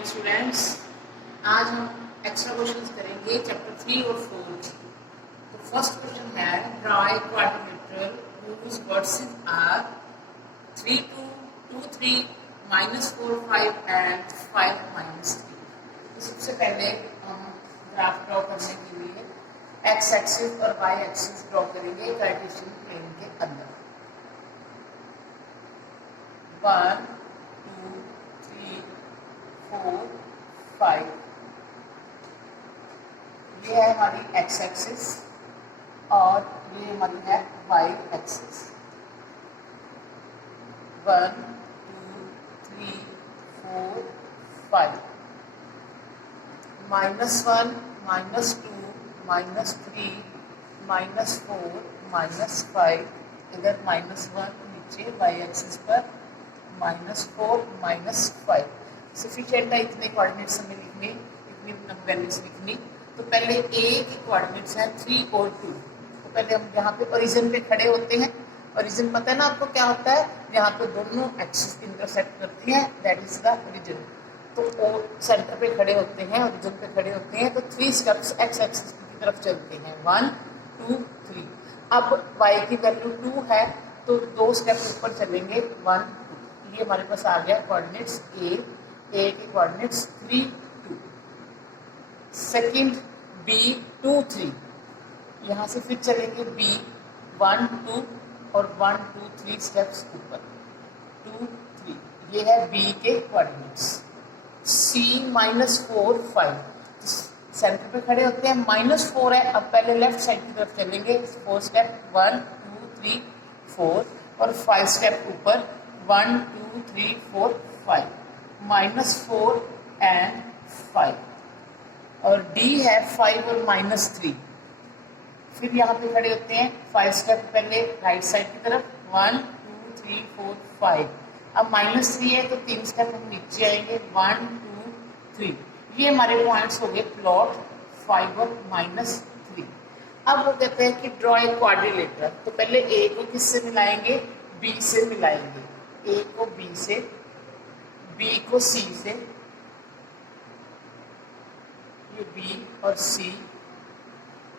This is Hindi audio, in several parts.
Morning students. आज हम एक्स्ट्रा क्वेश्चंस करेंगे चैप्टर 3 और 4। तो फर्स्ट क्वेश्चन है draw a quadrilateral whose vertices are 3 2 2 3 -4 5 and 5 -3। तो सबसे पहले हम ग्राफ ड्रॉ करने के लिए एक्स एक्सिस और वाई एक्सिस ड्रॉ करेंगे कार्टेशियन प्लेन के अंदर। 1 2 3 4 5 ये है हमारी एक्स एक्सिस और ये हमारी है वाई एक्सिस। 1 2 3 4 5 -1 -2 -3 -4 -5 इधर -1 नीचे वाई एक्सिस पर -4 -5 सफिशिएंट है इतने कोऑर्डिनेट्स हमें लिखने, इतनी वैल्यूज लिखनी। तो पहले ए की कोऑर्डिनेट्स हैं 3 और 2। तो पहले हम यहाँ पे ओरिजिन पे खड़े होते हैं। ओरिजिन पता है ना आपको क्या होता है, यहाँ पे दोनों एक्सिस इंटरसेक्ट करती हैं, दैट इज द ओरिजिन। तो ओ सेंटर पे खड़े होते हैं, ओरिजिन पे खड़े होते हैं, तो 3 स्टेप्स एक्स एक्सिस की तरफ चलते हैं 1 2 3। अब वाई की वैल्यू 2 है तो 2 स्टेप ऊपर चलेंगे 1 2। ये हमारे पास आ गया कोऑर्डिनेट्स ए के कोऑर्डिनेट्स 3 2। सेकंड बी 2 3, यहाँ से फिर चलेंगे बी 1 2 और 1 2 3 स्टेप्स ऊपर 2 3। ये है बी के कोऑर्डिनेट्स। सी -4 5 सेंटर पे खड़े होते हैं, -4 है। अब पहले लेफ्ट साइड की तरफ चलेंगे 4 स्टेप 1 2 3 4 और 5 स्टेप ऊपर 1 2 3 4 5 -4 एंड 5। और डी है 5 और -3। फिर यहाँ पे खड़े होते हैं 5 स्टेप पहले राइट साइड की तरफ 1 2 3 4 5। अब -3 है तो 3 स्टेप हम नीचे आएंगे 1 2 3। ये हमारे पॉइंट्स हो गए प्लॉट 5 और -3। अब वो कहते हैं कि ड्रॉ ए क्वाड्रिलेटरल। तो पहले ए को किससे मिलाएंगे, बी से मिलाएंगे। ए को बी से, बी को सी से, ये बी और सी,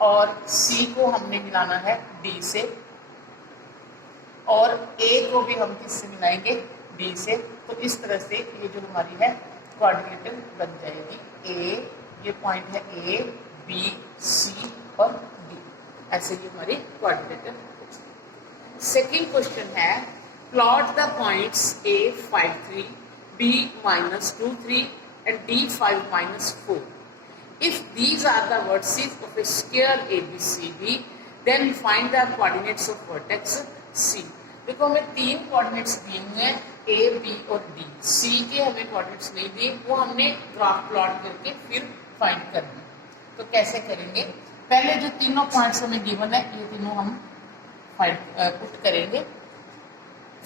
और सी को हमने मिलाना है डी से, और ए को भी हम किससे मिलाएंगे, डी से। तो इस तरह से ये जो हमारी है क्वाड्रिलेटरल बन जाएगी। ए ये पॉइंट है ए बी सी और डी, ऐसे ही हमारी क्वाड्रिलेटरल। सेकेंड क्वेश्चन है plot the points A 5 3 b -2 3 and d 5 -4. If these are the vertices of a square ABCD, then find the coordinates of vertex C. देखो हमें 3 कोऑर्डिनेट्स दिए हुए हैं A, B और D। C के हमें कोऑर्डिनेट्स नहीं दिए, वो हमने ग्राफ प्लॉट करके फिर फाइंड करना। तो कैसे करेंगे, पहले जो तीनों पॉइंट्स हमें गिवन है ये तीनों हम पुट करेंगे।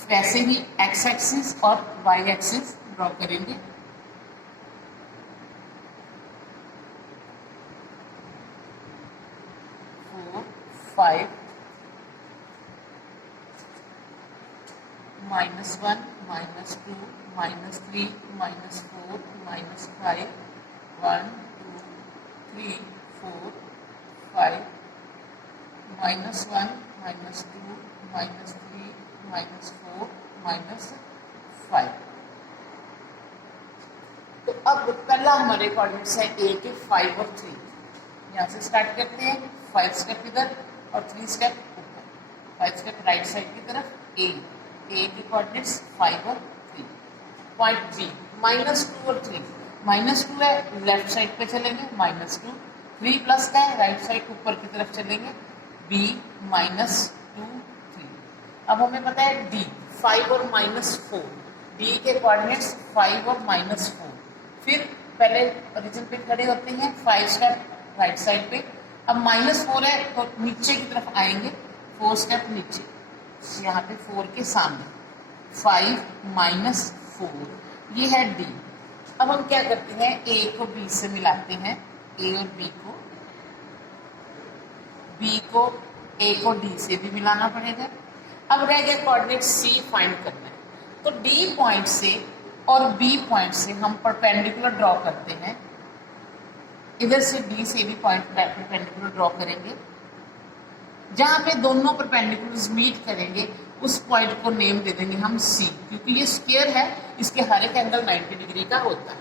वैसे ही एक्स एक्सिस और वाई एक्सिस ड्रॉ करेंगे। -5 -1 -2 -3 -4 -5 1 2 3 4 5 -1 -2 -3 -4 -5। तो अब पहला हमारे कोऑर्डिनेट्स है ए के 5 और 3। यहाँ से स्टार्ट करते हैं 5 स्टेप इधर और 3 स्टेप ऊपर। 5 स्टेप राइट साइड की तरफ ए के कोऑर्डिनेट्स 5 और 3। पॉइंट जी -2 और 3। -2 है लेफ्ट साइड पे चलेंगे -2, 3 प्लस का है राइट साइड ऊपर की तरफ चलेंगे b -2 3। अब हमें पता है d 5 और -4, d के कोऑर्डिनेट्स 5 और -4। फिर पहले ओरिजिन पे खड़े होते हैं 5 स्टेप राइट साइड पे। अब -4 है तो नीचे की तरफ आएंगे 4 स्टेप नीचे, यहाँ पे 4 के सामने 5 -4, ये है D। अब हम क्या करते हैं, A को B से मिलाते हैं, A और B को A को D से भी मिलाना पड़ेगा। अब रह गया कोऑर्डिनेट C फाइंड करना है। तो D पॉइंट से और बी पॉइंट से हम परपेंडिकुलर ड्रॉ करते हैं, इधर से डी से भी पॉइंट परपेंडिकुलर ड्रॉ करेंगे, जहाँ पे दोनों परपेंडिकुलर्स मीट करेंगे उस पॉइंट को नेम दे देंगे हम सी, क्योंकि ये स्क्वायर है, इसके हर एक एंगल 90 डिग्री का होता है।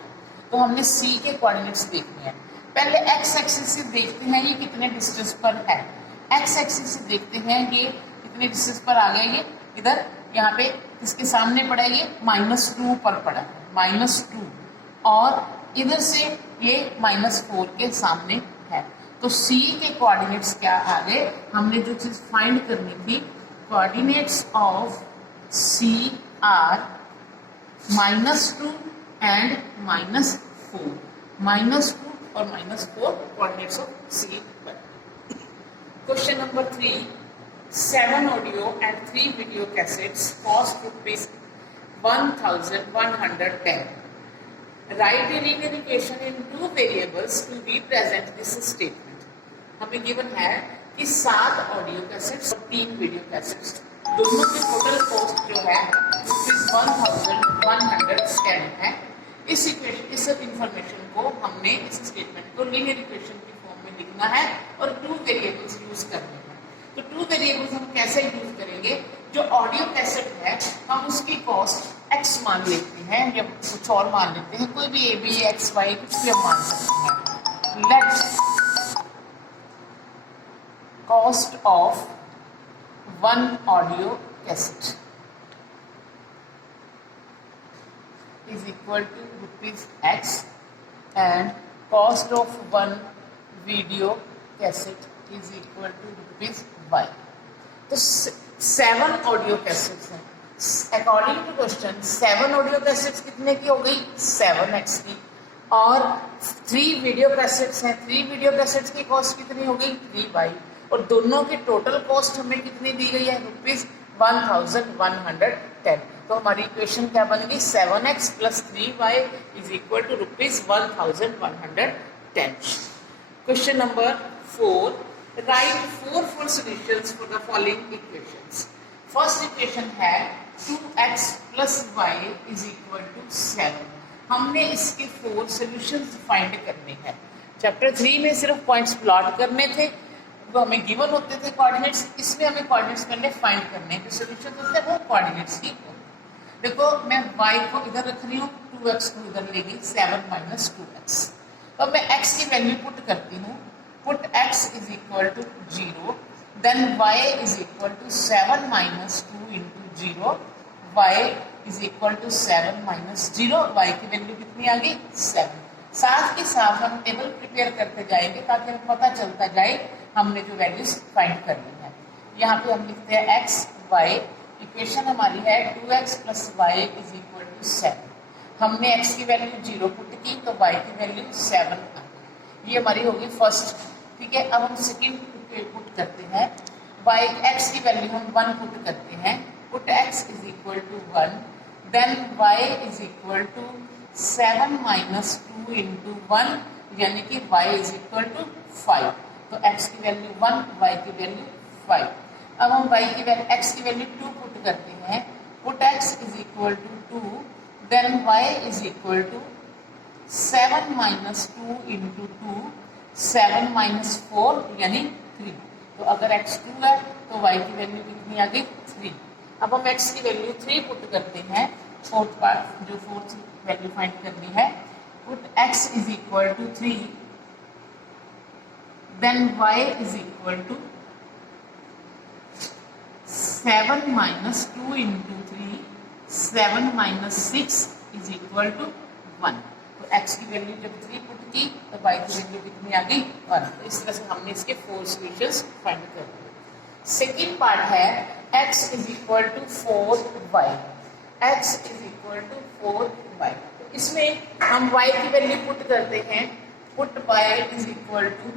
तो हमने सी के कोऑर्डिनेट्स देखने हैं। पहले एक्स एक्सिस से देखते हैं ये कितने डिस्टेंस पर है। एक्स एक्सिस से देखते हैं ये कितने डिस्टेंस पर आ गया, ये इधर यहाँ पे इसके सामने पड़ा है, ये -2 पर पड़ा है, -2, और इधर से ये -4 के सामने है। तो सी के कोऑर्डिनेट्स क्या आ गए, हमने जो चीज फाइंड करनी थी, coordinates of C are -2 and -4, -2 और -4 coordinates of C. Question number 3, 7 audio and 3 video cassettes cost ₹1,110. Write a linear equation in 2 variables to represent this statement. हमें गिवन है कि 7 ऑडियो कैसेट्स और 3 वीडियो कैसेट्स, दोनों की टोटल कॉस्ट जो है ₹1,110 है। इस इंफॉर्मेशन को हमने, इस स्टेटमेंट को लीनियर इक्वेशन की फॉर्म में लिखना है और 2 वेरिएबल्स यूज करने हैं। तो 2 वेरिएबल्स हम कैसे यूज करेंगे, जो ऑडियो कैसेट है हम उसकी कॉस्ट x मान लेते हैं या कुछ और मान लेते हैं, कोई भी a b x y कुछ भी हम मान सकते हैं। Let's cost of 1 audio cassette is equal to ₹x and cost of 1 video cassette is equal to ₹y. तो 7 ऑडियो कैसेट्स हैं। According to question 7 audio cassettes कितने की हो गई, 7x की, और 3 वीडियो कैसेट्स हैं, 3 वीडियो कैसेट्स की कॉस्ट कितनी हो गई, 3y, और दोनों की टोटल कॉस्ट हमें कितनी दी गई है, ₹1,110। तो हमारी इक्वेशन क्या बन गई, 7x + 3y is equal to ₹1,110। Question number 4, write 4 full solutions for the following equations. First equation है 2x + y is equal to 7। हमने इसके 4 सॉल्यूशंस फाइंड करने हैं। चैप्टर 3 में सिर्फ पॉइंट्स प्लॉट करने थे, वो हमें गिवन होते थे कोऑर्डिनेट्स, इसमें हमें कोऑर्डिनेट्स पहले फाइंड करने हैं। जो सॉल्यूशन होते हैं वो कोऑर्डिनेट्स की होते हैं। देखो मैं y को इधर रख रही हूँ, 2x को इधर लेगी, 7 - 2x। तो मैं x की वैल्यू पुट करती हूँ, put x is equal to 0, then y is equal to 7 - 2 into 0, y is equal to 7 - 0, y की वैल्यू कितनी आ गई, 7। साथ के साथ हम टेबल प्रिपेयर करते जाएंगे ताकि हमें पता चलता जाए हमने जो वैल्यूज फाइंड करनी है। यहाँ पे हम लिखते हैं x, y, इक्वेशन हमारी है 2x + y is equal to 7। हमने x की वैल्यू 0 पुट की तो y की वैल्यू 7 आ गई। ये हमारी होगी फर्स्ट, ठीक है। अब हम सेकेंड पुट करते हैं, x की वैल्यू हम 1 पुट करते हैं, put x is equal to 1, then y is equal to 7 - 2 into 1, यानी कि y is equal to 5। तो x की वैल्यू 1, y की वैल्यू 5। अब हम x की वैल्यू 2 पुट करते हैं, put x is equal to 2, then y is equal to 7 - 2 into 2, 7 - 4 यानी 3। तो अगर x 2 है तो y की वैल्यू कितनी आ गई, 3। अब हम x की वैल्यू 3 पुट करते हैं, फोर्थ वैल्यू फाइंड करनी है, put x is equal to 3, then y is equal to 7 - 2 into 3, 7 - 6 is equal to 1। तो x की वैल्यू जब 3 पुट की तो y की वैल्यू कितनी आ गई, 1। तो इस तरह से हमने इसके 4 सॉल्यूशंस फाइंड कर लिए। सेकेंड पार्ट है x is equal to 4y, x is equal to 4y। तो इसमें हम y की वैल्यू पुट करते हैं, put y is equal to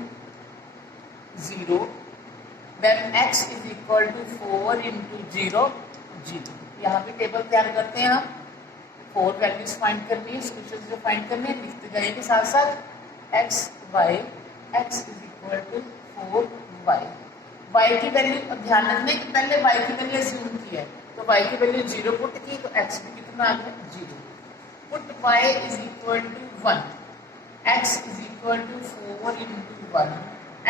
0, then x is equal to 4 into 0, 0। यहाँ पे टेबल तैयार करते हैं हम, 4 वैल्यूज फाइंड करनी है, सॉल्यूशंस जो फाइंड करने हैं लिखते जाएंगे साथ साथ, x is equal to 4y। y की वैल्यू, ध्यान रखना कि पहले y की वैल्यू अज्यूम की है, तो y की वैल्यू 0 पुट की तो x भी कितना आ गया, 0। Put y is equal to 1, x is equal to 4 into 1,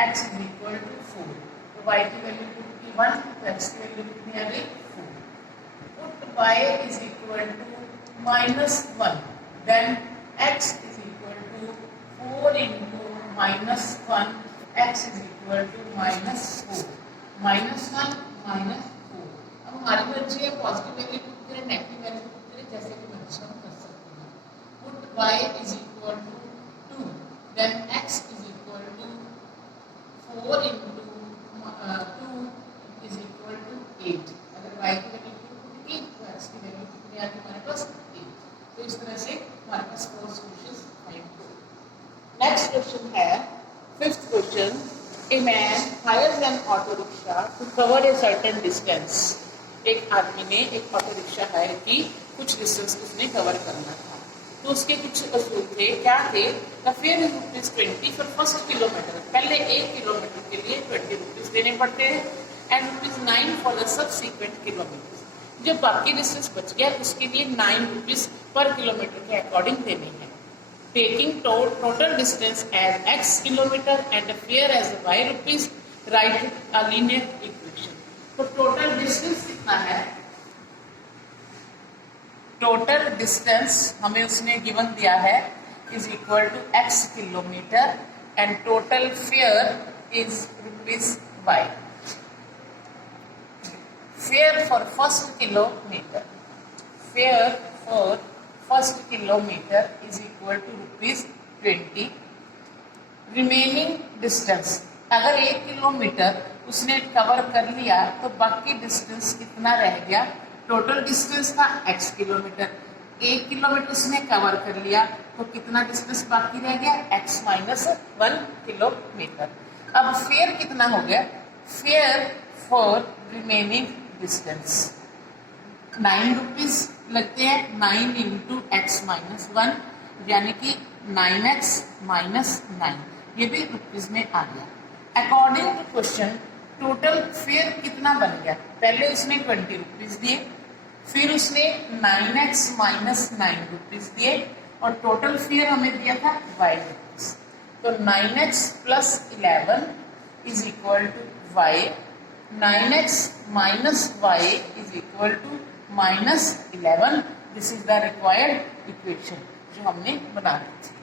x is equal to 4। तो y की वैल्यू पुट की 1, तो x की वैल्यू कितनी आ गई 4। Put y is equal to -1, then x is equal to 4 into -1, x is equal to -4, -1 -4। अब हमारी मर्जी है पॉजिटिव वैल्यू पुट करें, नेगेटिव वैल्यू पुट करें, जैसे कि मर्जी हम कर सकते हैं। Put y is equal to 2, then x is equal to 4 into 2 is equal to 8। अगर y की वैल्यू पुट की तो x की वैल्यू कितनी आ गई हमारे पास 8। तो इस तरह से हमारे पास 4 सॉल्यूशंस फाइंड हो। नेक्स्ट क्वेश्चन है 5th question, a man hires an auto rickshaw to cover a certain distance. एक आदमी ने एक ऑटो रिक्शा हायर की, कुछ डिस्टेंस उसने कवर करना था, तो उसके कुछ असूल थे। क्या थे? The fair is ₹20 for first kilometre. पहले 1 किलोमीटर के लिए ₹20 देने पड़ते हैं, and ₹9 for the subsequent kilometre. जो बाकी डिस्टेंस बच गया उसके लिए ₹9 पर किलोमीटर के अकॉर्डिंग देने हैं। Taking total distance as x kilometer and fare as y rupees, write a linear equation। तो total distance कितना है? Total distance हमें उसने given दिया है is equal to x kilometer and total fare is rupees y। Fare for first kilometer, fare for first kilometer is equal to ₹20। Remaining distance, अगर 1 किलोमीटर उसने कवर कर लिया तो बाकी डिस्टेंस कितना रह गया? टोटल डिस्टेंस था x किलोमीटर, 1 किलोमीटर उसने कवर कर लिया तो कितना डिस्टेंस बाकी रह गया? x - 1 kilometre. अब फेयर कितना हो गया? फेयर फॉर रिमेनिंग डिस्टेंस ₹9 लगते हैं, 9 इंटू x - 1 यानी कि 9x - 9, ये भी रुपीज में आ गया। According to question total fare कितना बन गया? पहले उसने ₹20 दिए, फिर उसने 9x - 9 दिए, और टोटल फेयर हमें दिया था y। तो 9x + 11 is equal to y, 9x - y is equal to -11। This is the required equation जो हमने बना दी थी।